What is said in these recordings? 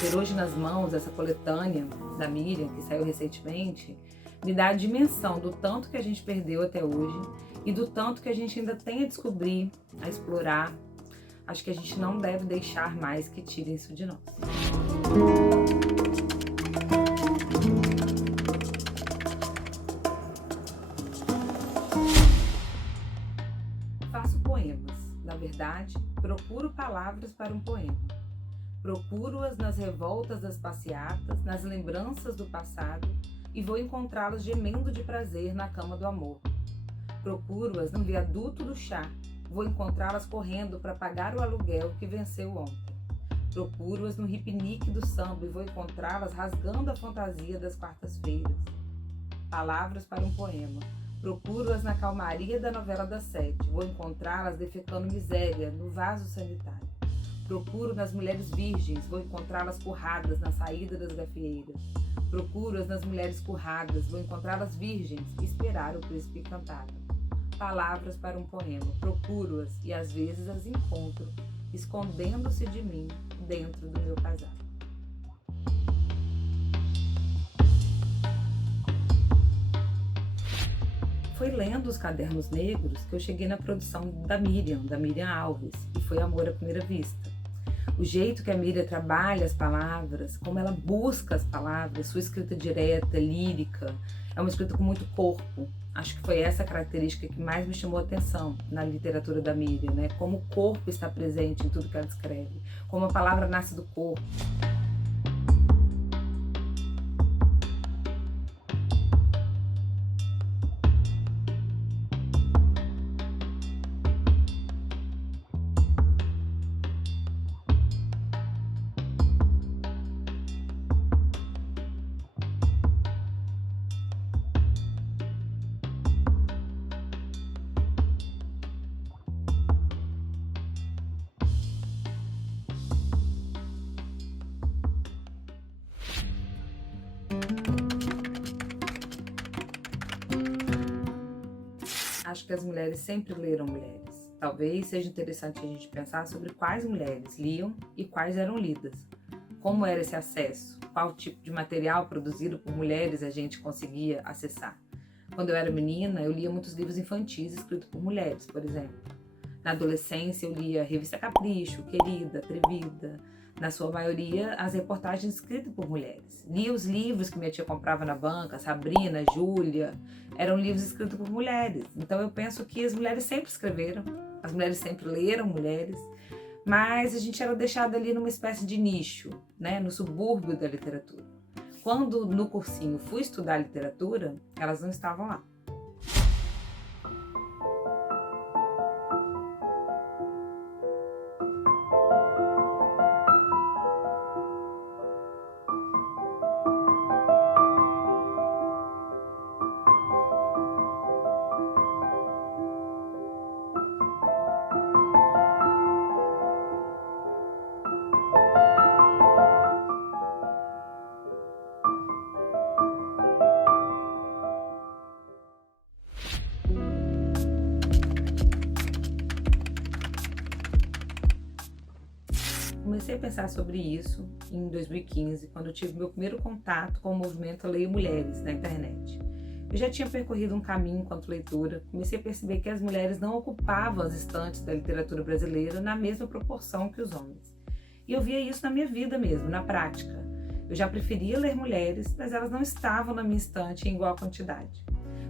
Ter hoje nas mãos essa coletânea da Miriam, que saiu recentemente, me dá a dimensão do tanto que a gente perdeu até hoje e do tanto que a gente ainda tem a descobrir, a explorar. Acho que a gente não deve deixar mais que tirem isso de nós. Faço poemas. Na verdade, procuro palavras para um poema. Procuro-as nas revoltas das passeatas, nas lembranças do passado, e vou encontrá-las gemendo de prazer na cama do amor. Procuro-as no viaduto do chá, vou encontrá-las correndo para pagar o aluguel que venceu ontem. Procuro-as no ripnique do samba e vou encontrá-las rasgando a fantasia das quartas-feiras. Palavras para um poema. Procuro-as na calmaria da novela das 7, vou encontrá-las defecando miséria no vaso sanitário. Procuro nas mulheres virgens, vou encontrá-las curradas na saída das gafieiras. Procuro-as nas mulheres curradas, vou encontrá-las virgens e esperar o príncipe cantado. Palavras para um poema, procuro-as e às vezes as encontro, escondendo-se de mim dentro do meu casaco. Foi lendo os Cadernos Negros que eu cheguei na produção da Miriam Alves, e foi amor à primeira vista. O jeito que a Miriam trabalha as palavras, como ela busca as palavras, sua escrita direta, lírica, é uma escrita com muito corpo. Acho que foi essa característica que mais me chamou a atenção na literatura da Miriam, né? Como o corpo está presente em tudo que ela escreve, como a palavra nasce do corpo. Acho que as mulheres sempre leram mulheres. Talvez seja interessante a gente pensar sobre quais mulheres liam e quais eram lidas. Como era esse acesso? Qual tipo de material produzido por mulheres a gente conseguia acessar? Quando eu era menina, eu lia muitos livros infantis escritos por mulheres, por exemplo. Na adolescência, eu lia Revista Capricho, Querida, Atrevida. Na sua maioria, as reportagens escritas por mulheres. Lia os livros que minha tia comprava na banca, Sabrina, Júlia, eram livros escritos por mulheres. Então eu penso que as mulheres sempre escreveram, as mulheres sempre leram mulheres, mas a gente era deixada ali numa espécie de nicho, né, no subúrbio da literatura. Quando no cursinho fui estudar literatura, elas não estavam lá. Comecei a pensar sobre isso em 2015, quando eu tive meu primeiro contato com o movimento Leio Mulheres na internet. Eu já tinha percorrido um caminho enquanto leitora, comecei a perceber que as mulheres não ocupavam as estantes da literatura brasileira na mesma proporção que os homens. E eu via isso na minha vida mesmo, na prática. Eu já preferia ler mulheres, mas elas não estavam na minha estante em igual quantidade.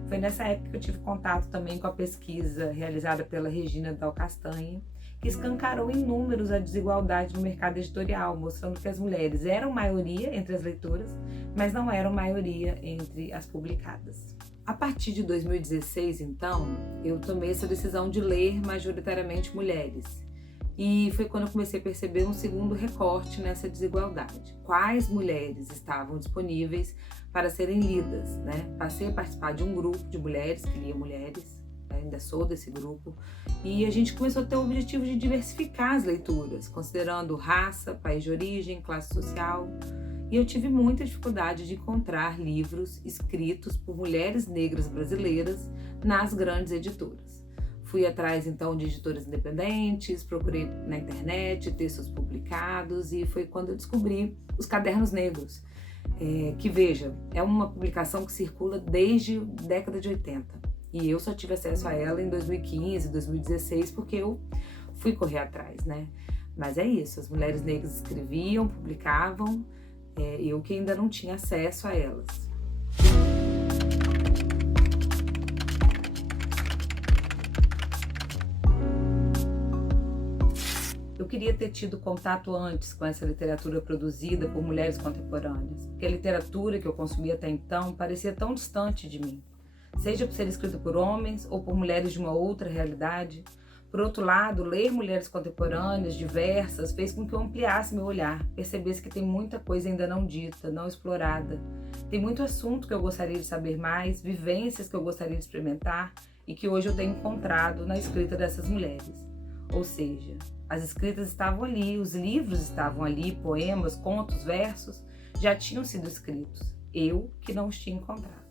Foi nessa época que eu tive contato também com a pesquisa realizada pela Regina Dal Castanhe, que escancarou em números a desigualdade no mercado editorial, mostrando que as mulheres eram maioria entre as leitoras, mas não eram maioria entre as publicadas. A partir de 2016, então, eu tomei essa decisão de ler majoritariamente mulheres. E foi quando eu comecei a perceber um segundo recorte nessa desigualdade. Quais mulheres estavam disponíveis para serem lidas, né? Passei a participar de um grupo de mulheres que lia mulheres, ainda sou desse grupo, e a gente começou a ter o objetivo de diversificar as leituras, considerando raça, país de origem, classe social. E eu tive muita dificuldade de encontrar livros escritos por mulheres negras brasileiras nas grandes editoras. Fui atrás então de editores independentes, procurei na internet textos publicados e foi quando eu descobri os Cadernos Negros, que veja, é uma publicação que circula desde a década de 80 e eu só tive acesso a ela em 2015, 2016 porque eu fui correr atrás, né? Mas é isso, as mulheres negras escreviam, publicavam, eu que ainda não tinha acesso a elas. Eu queria ter tido contato antes com essa literatura produzida por mulheres contemporâneas, porque a literatura que eu consumia até então parecia tão distante de mim, seja por ser escrita por homens ou por mulheres de uma outra realidade. Por outro lado, ler mulheres contemporâneas, diversas, fez com que eu ampliasse meu olhar, percebesse que tem muita coisa ainda não dita, não explorada. Tem muito assunto que eu gostaria de saber mais, vivências que eu gostaria de experimentar e que hoje eu tenho encontrado na escrita dessas mulheres. Ou seja, as escritas estavam ali, os livros estavam ali, poemas, contos, versos, já tinham sido escritos. Eu que não os tinha encontrado.